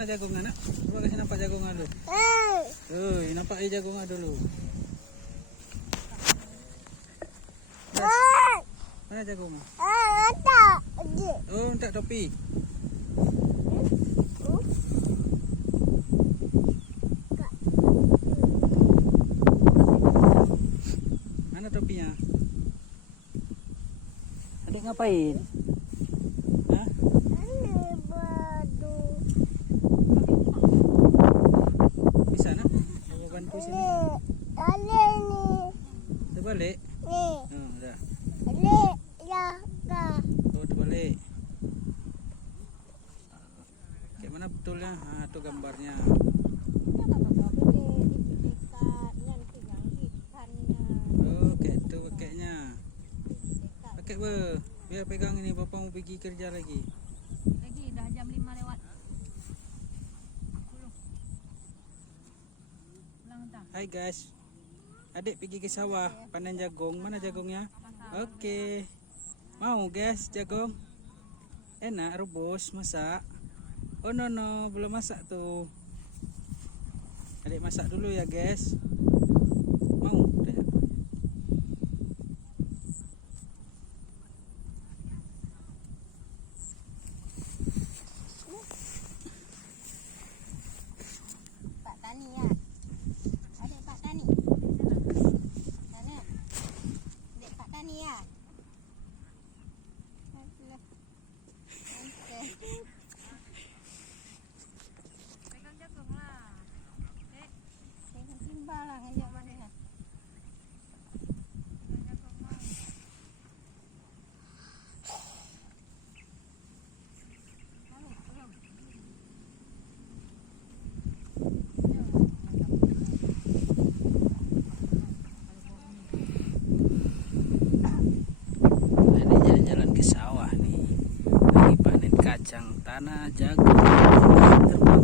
Mana jagung anak? Coba kasih nampak jagung dulu. Nampak jagung dulu. Mana jagung? Oh, tak topi. Mana topinya? Adik ngapain? Hah? Bisa nak? Coba bantu sini. Terbalik? Oh, dah. Oh, terbalik. Kayak mana betulnya? Tu gambarnya. Oh, kayak tu pakainya. Pakai biar pegang ini, Bapak mau pergi kerja lagi. Dah jam 5 lewat. Hai guys. Adik pergi ke sawah panen jagung. Mana jagungnya? Oke. Mau guys jagung? Enak rebus, masak. Oh no, belum masak tuh. Adik masak dulu ya guys. Mau? Udah. Pak Tani ya. Adik Pak Tani. Sana. Adik Pak Tani ya. Pegang jagung lah. Pegang timbal lah ngajak mana lah. Pegang jagung lah. Adik jalan-jalan ke sawah nih. Lagi panen kacang tanah jagung. Terbang